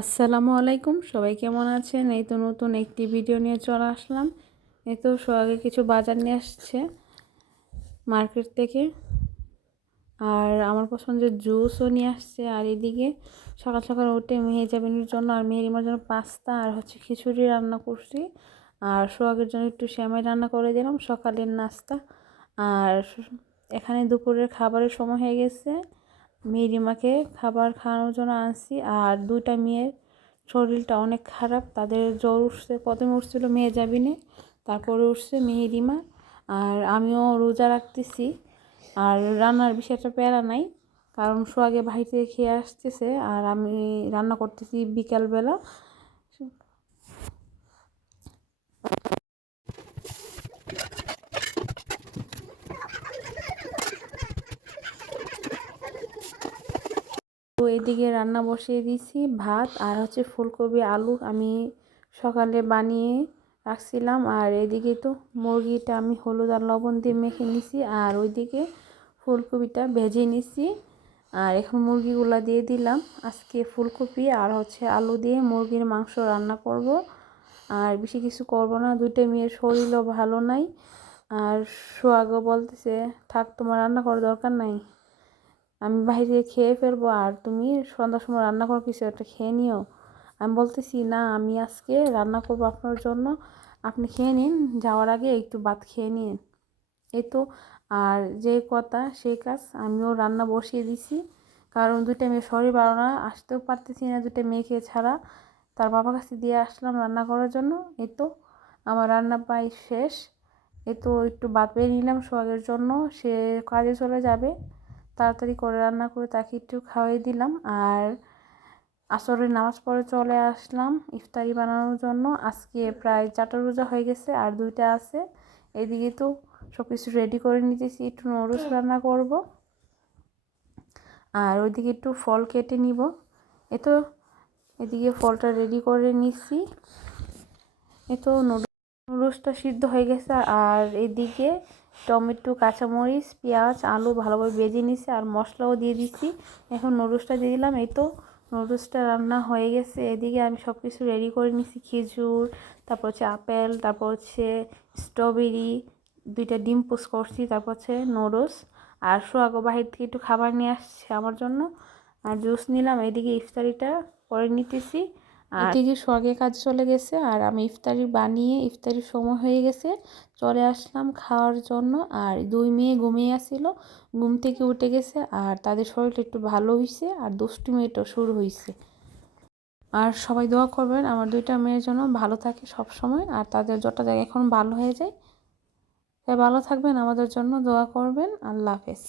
আসসালামু আলাইকুম, সবাই কেমন আছেন? এই তো নতুন একটি ভিডিও নিয়ে চলে আসলাম। এই তো সোহাগে কিছু বাজার নিয়ে আসছে মার্কেট থেকে, আর আমার পছন্দের জুসও নিয়ে আসছে। আর এদিকে সকাল সকাল উঠে মেহেজাবিনের জন্য আর মেহেরিমার জন্য পাস্তা আর খিচুড়ি রান্না করছি, আর সোহাগের জন্য একটু সেমাই রান্না করে দিলাম সকালের নাস্তা। আর এখানে দুপুরের খাবারের সময় হয়ে গেছে, মেহেরিমাকে খাবার খাওয়ানোর জন্য আনছি। আর দুইটা মেয়ের শরীরটা অনেক খারাপ, তাদের জ্বর উঠছে, প্রথমে উঠছিল মেহেজাবিনে, তারপরে উঠছে মেহেরিমা। আর আমিও রোজা রাখতেছি, আর রান্নার বিষয়টা প্যারা নাই, কারণ সোহাগে বাহির থেকে খেয়ে আসতেছে আর আমি রান্না করতেছি বিকালবেলা। তো এদিকে রান্না বসিয়ে দিয়েছি, ভাত আর ফুলকপি আলু আমি সকালে বানিয়ে রাখছিলাম। আর এদিকে তো মুরগিটা আমি হলুদ আর লবণ দিয়ে মেখে নিছি, আর ওইদিকে ফুলকপিটা ভেজে নিছি। আর এখন মুরগিগুলা দিয়ে দিলাম। আজকে ফুলকপি আর আলু দিয়ে মুরগির মাংস রান্না করব, আর বেশি কিছু করব না। দুইটা মেয়ের শরীরও ভালো নাই, আর সোহাগও বলতেছে থাক, তোমার রান্না করার দরকার নাই, আমি বাইরে খেয়ে ফেলবো, আর তুমি সন্ধ্যার সময় রান্না করো, কিছু একটা খেয়ে নিও। আমি বলতেছি না, আমি আজকে রান্না করবো আপনার জন্য, আপনি খেয়ে নিন, যাওয়ার আগে একটু ভাত খেয়ে নিন। এই তো, আর যে কথা সেই কাজ, আমিও রান্না বসিয়ে দিছি, কারণ দুইটা মেয়ে শরীর ভালো না, আসতেও পারতেছি না দুইটা মেয়েকে ছাড়া। তার বাবার কাছে দিয়ে আসলাম রান্না করার জন্য। এই তো আমার রান্না প্রায় শেষ। এই তো একটু ভাত বেড়ে নিলাম সোহাগের জন্য, সে কাজে চলে যাবে, তাড়াতাড়ি করে রান্না করে তাকে একটু খাওয়াই দিলাম। আর আসরের নামাজ পড়ে চলে আসলাম ইফতারি বানানোর জন্য। আজকে প্রায় 4টা রোজা হয়ে গেছে, আর 2টা আছে। এদিকে তো সব কিছু রেডি করে নিতেছি, একটু নুডলস রান্না করব, আর ওইদিকে একটু ফল কেটে নিব। এ তো এদিকে ফলটা রেডি করে নিচ্ছি। এ তো নুডলসটা সিদ্ধ হয়ে গেছে, আর এদিকে টমেটো, কাঁচামরিচ, পেঁয়াজ, আলু ভালোভাবে ভেজে নিছি, আর মশলাও দিয়ে দিচ্ছি। এখন নুডলসটা দিয়ে দিলাম। এই তো নুডলসটা রান্না হয়ে গেছে। এদিকে আমি সব কিছু রেডি করে নিছি, খেজুর, তারপর আপেল, তারপর স্ট্রবেরি, 2টা ডিম পোস্ট করছি, তারপর নুডলস। আর সোহাগও বাহির থেকে একটু খাবার নিয়ে আসছে আমার জন্য, আর জুস নিলাম। এদিকে ইফতারিটা করে নিতেছি, আর এদিকে সোহাগের কাজে চলে গেছে, আর আমি ইফতারি বানিয়ে, ইফতারির সময় হয়ে গেছে, চলে আসলাম খাওয়ার জন্য। আর 2 মেয়ে ঘুমিয়ে আসছিল, ঘুম থেকে উঠে গেছে, আর তাদের শরীরটা একটু ভালো হয়েছে, আর দুষ্টুমিটাও শুরু হয়েছে। আর সবাই দোয়া করবেন আমার 2টা মেয়ের জন্য, ভালো থাকে সব সময়, আর তাদের জ্বরটা দেখে এখন ভালো হয়ে যায়। তাই ভালো থাকবেন, আমাদের জন্য দোয়া করবেন। আল্লাহ হাফেজ।